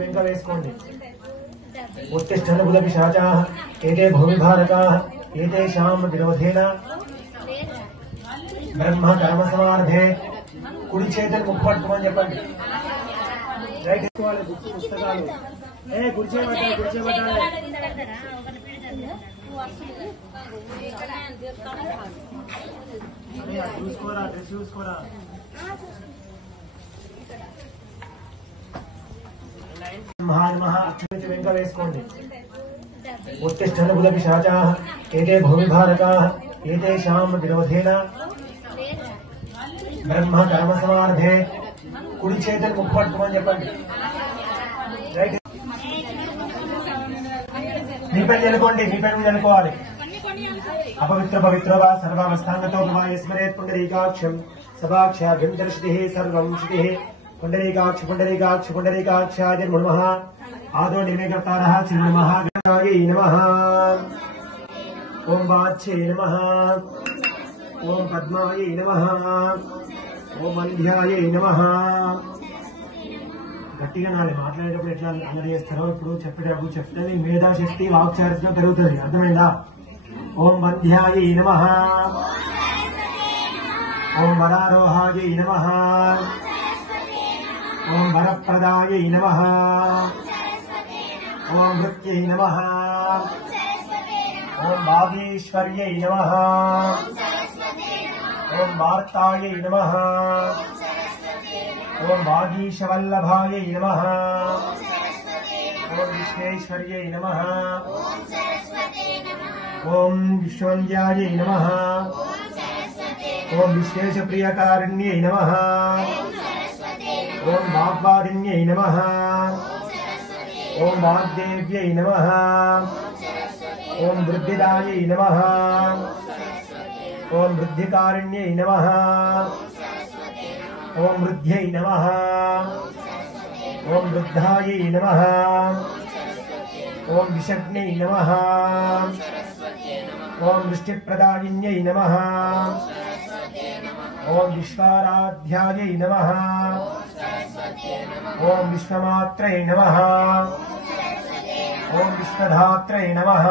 వెంక వేసుకోండి. उत्तिष्ठन् पिशाचाः एते भूमिभारकाः एतेषां विरोधेन ब्रह्म कर्म समार्थे कुడి చేతులు ముప్పట్టుమని చెప్పండి. రైట్ తీసుకోవాలి పుస్తకాలు. కుడి చేయబట్టాలి. చూసుకోరా డ్రెస్ చూసుకోరా. వెంక వేసుకోండి. उत्तिष्ठन् पिशाचाः एते भूमिभारकाः एतेषां विरोधेन ब्रह्म कर्म समार्थे कुడి చేతులు ముప్పట్టుమని చెప్పండి. రైట్ మీ పని అనుకోండి. మీ పని మీద అనుకోవాలి. अपवित्र पवित्रो वा सर्वावस्थांगतो वा स्मरेत् पुंडरीकाक्षं सभाक्षाभ्यं दर्शितिः सर्वं श्रुतिः पुंडरीकाक्ष पुंडरीकाक्ष पुंडरीकाक्षाय नमः. आदो निमेकर्तारः श्री नमः. गणायै नमः. ओम वाच्ये नमः. ओम पद्मायै नमः. ओम वन्ध्यायै नमः. గట్టిగా నాలి మాట్లాడేటప్పుడు ఎట్లా అన్నది చేస్తారో ఇప్పుడు చెప్పేటప్పుడు చెప్తే మీ మేధాశక్తి వాక్చారిత్రం పెరుగుతుంది. అర్థమైందా? ओम वन्ध्यायै नमः. ओम वरारोहायै नमः. ओम वरप्रदायै नमः. ओम मृत्यै नमः. ओम वागीश्वर्यै नमः. ओम वार्तायै नमः. ओम वागीशवल्लभायै नमः. ओम विश्वेश्वर्यै नमः. ओम विश्ववन्द्यायै नमः. ओम विश्वेशप्रियकारिण्यै नमः. ओम वाग्वादिन्यै नमः. ओम वाग्देव्यै नमः. ओम वृद्धिदायै नमः. ओम वृद्धिकारिण्यै नमः. ओम वृद्ध्यै नमः. ओम वृद्धायै नमः. ओम विषग्नै नमः. ओम वृष्टिप्रदायिन्यै नमः. ओम विश्वाराध्यायै नमः. ओम विश्वमात्रै नमः. ओम विश्वधात्रै नमः.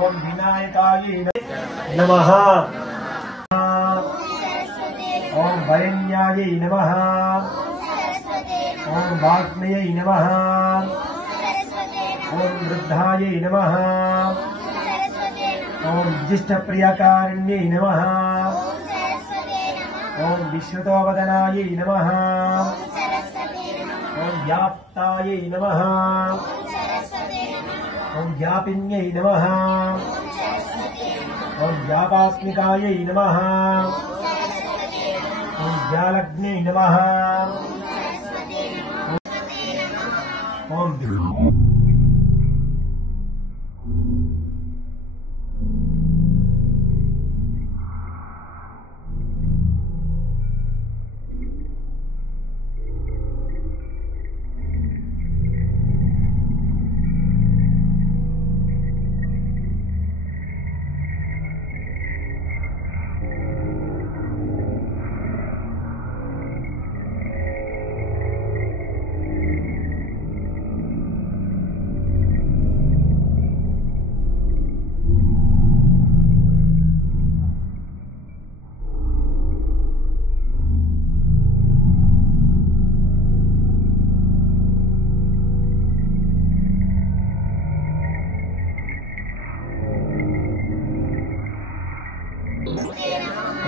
ओम विनायकायै नमः. ओम वरेण्यायै नमः. ओम वाग्मयै नमः. ओम वृद्धायै नमः. ओम ज्येष्ठप्रियकारिण्यै नमः. ओम विश्वतोवदनायै नमः. ओम व्याप्तायै नमः. ओम व्यापिन्यै नमः. ओम व्यापास्मिकायै नमः. ओम व्यालग्न्यै नमः. ओम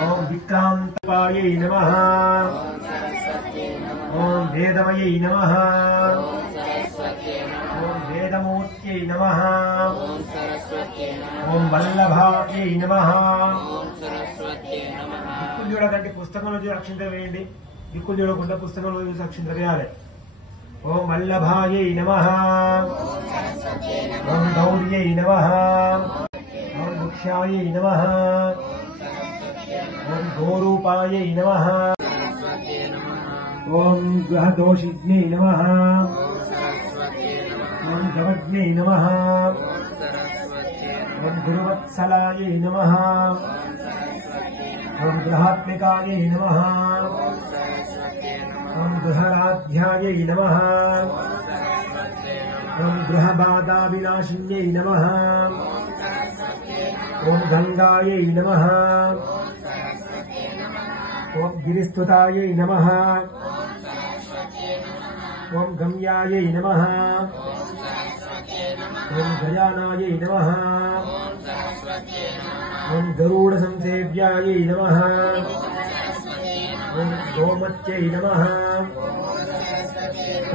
ओम विक्रांतपायै नमः. ओम वेदमयै नमः. ओम वेदमूर्त्यै नमः. ओम वल्लभायै नमः. దిక్కులు చూడకండి, పుస్తకంలో చూసి అక్షంతలు వేయండి. దిక్కులు చూడకుండా పుస్తకంలో చూసి అక్షంతలు వేయాలి. ఓం వల్లభాयै నమః. ఓం గౌర్యై నమః. ఓం వృక్షాयै నమః. ओम गोरूपायै नमः. ओम ग्रहदोषिज्ञै नमः. ओम गवज्ञै नमः. ओम गुरुवत्सलायै नमः. ओम ग्रहात्मिकायै नमः। ओम ग्रहराध्यायै नमः। ओम ग्रहबाधाविनाशिन्यै नमः। ओम गंगायै नमः। ओम गिरिस्तुतायै नमः। ओम गम्यायै नमः। ओम गजानायै नमः। ओम गरुड़ संसेव्यायै नमः। ओम गोमत्यै नमः।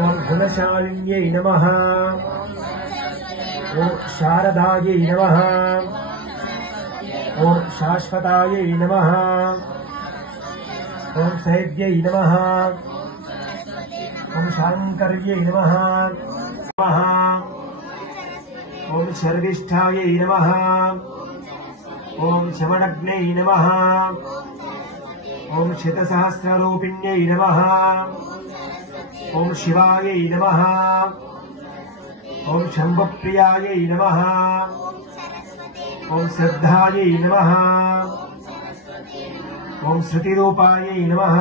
ओम गुणशालिन्यै नमः। ओम शारदायै नमः। ओम शाश्वतायै नमः। ओम सैव्यै नमः। ओम शांकर्यै नमः। ओम शर्विष्ठायै नमः। ओम शमनग्नै नमः। ओम शतसहस्ररूपिण्यै नमः। ओम शिवायै नमः। ओम शंभुप्रियायै नमः। ओम श्रद्धायै नमः। ओम श्रुतिरूपायै नमः।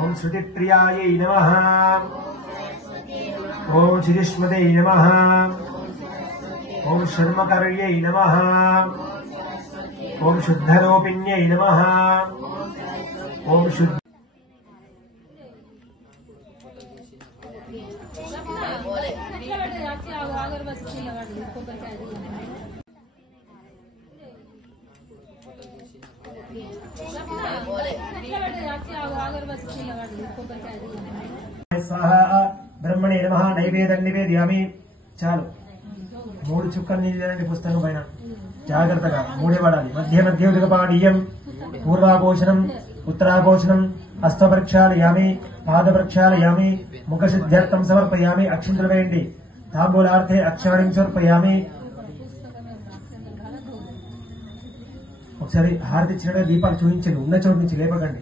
ओम श्रुतिप्रियायै नमः। ओम श्रीष्मदै नमः। ओम शर्मकर्यै नमः। ओम शुद्धरूपिण्यै नमः। ओम शुद्ध स्वाहा ब्रह्मणे नमः। नैवेद्యం నివేదయామి। చాలు మూడు చుక్కలు నీళ్ళండి పుస్తకం పైన జాగ్రత్తగా మూడే పడాలి. మధ్య మధ్య ఉదకపాడీయం పూర్వాపోషణం ఉత్తరాపోషణం హస్తప్రక్షాళయామి పాదప్రక్షాళయామి ముఖశుద్ధ్యర్థం సమర్పయామి. అక్షింతలు వేయండి. తాంబూలార్థే అక్షాణిం సమర్పయామి. ఒకసారి హారతి ఇచ్చినట్టు దీపాలు చూపించండి. ఉన్న చోటు నుంచి లేపకండి.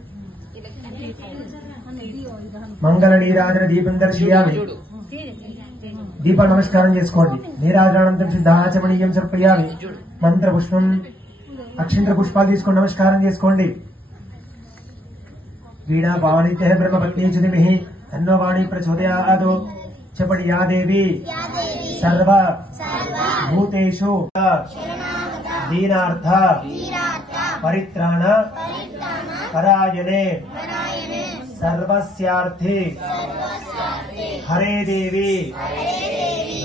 మంగళ నీరాజన దీపం దర్శయామి. దీప నమస్కారం చేసుకోండి. నీరాజనానంతరం సిద్ధాచమనీయం సమర్పయామి. మంత్ర పుష్పం అక్షింద్ర పుష్పాలు తీసుకొని నమస్కారం చేసుకోండి. వీణా పావనిత్య బ్రహ్మపత్ని చుదిమిహి తన్నో వాణి ప్రచోదయాద్. చెప్పండి. యా దేవి సర్వ భూతేషు దీనార్థ పరిత్రాణ పరాయణే సర్వస్యార్థే హరే దేవి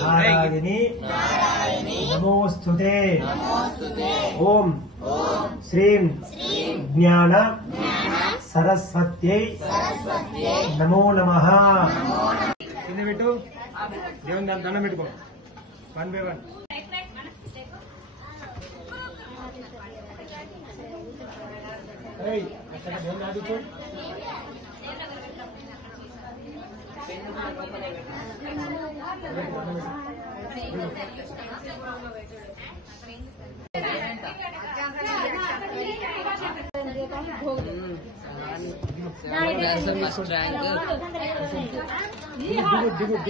నారాయణి నమోస్తుతే. ఓం శ్రీం జ్ఞాన సరస్వత్యై నమో నమః. కింద పెట్టు. దేవుని దండం పెట్టుకో. 1 by 1. అక్కడ దేవుని ఆదుకో.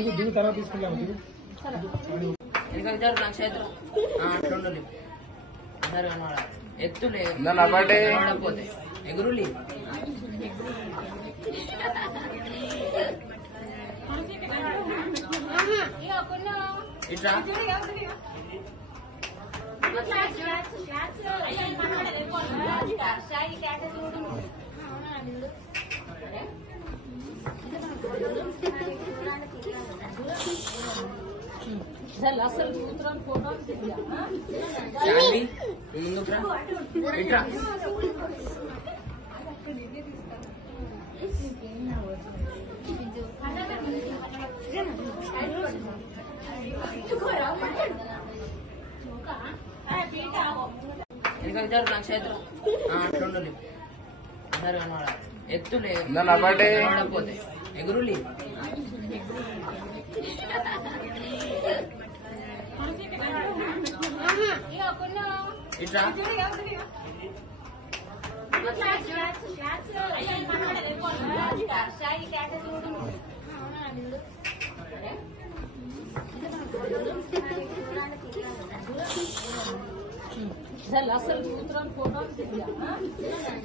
దిగు తర్వాత తీసుకెళ్ళాము. నక్షత్రం ఎత్తులే ఎగురులి ఇట్లా ముందుకు ఇట్లా నక్షత్రం ఎత్తులే ఎగురులి ఇట్లా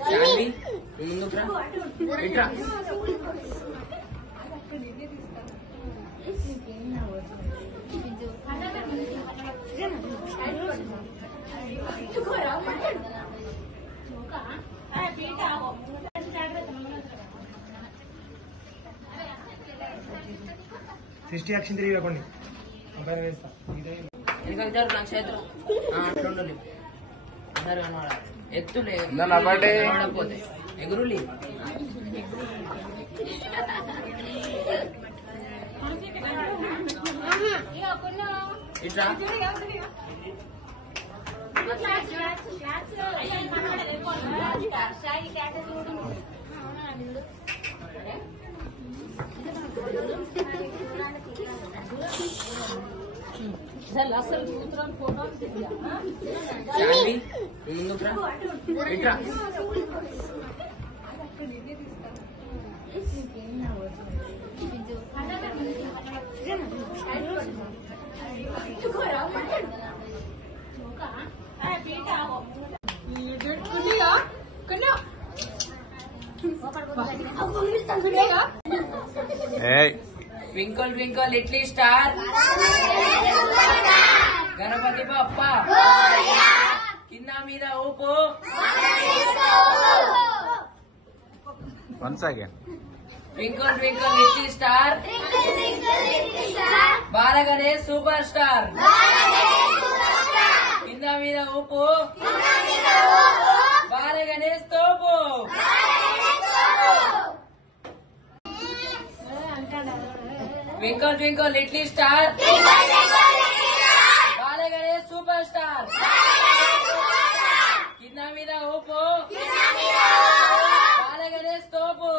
శాన్వి ముందుకు రా ఇట్రా సృష్టి అక్షింత తిరగకండి మొబైల్ వేస్తా ఇంకా ఇద్దరు నక్షత్రం అట్లుండాలి అందరు కనబడాలి ఎత్తులే కనబడకపోతే ఎగురులి ఇట్లా శాన్వి ముందుకు రా ఇట్రా twinkle twinkle little star Ganapati Bappa కింద మీద ఊపు Once again. Twinkle twinkle little star Balaganesh super star కింద మీద ఊపు బాలగణేష్ తోపు twinkle twinkle little star Balaganesh super star కింద మీద ఊపు బాలగణేష్ తోపు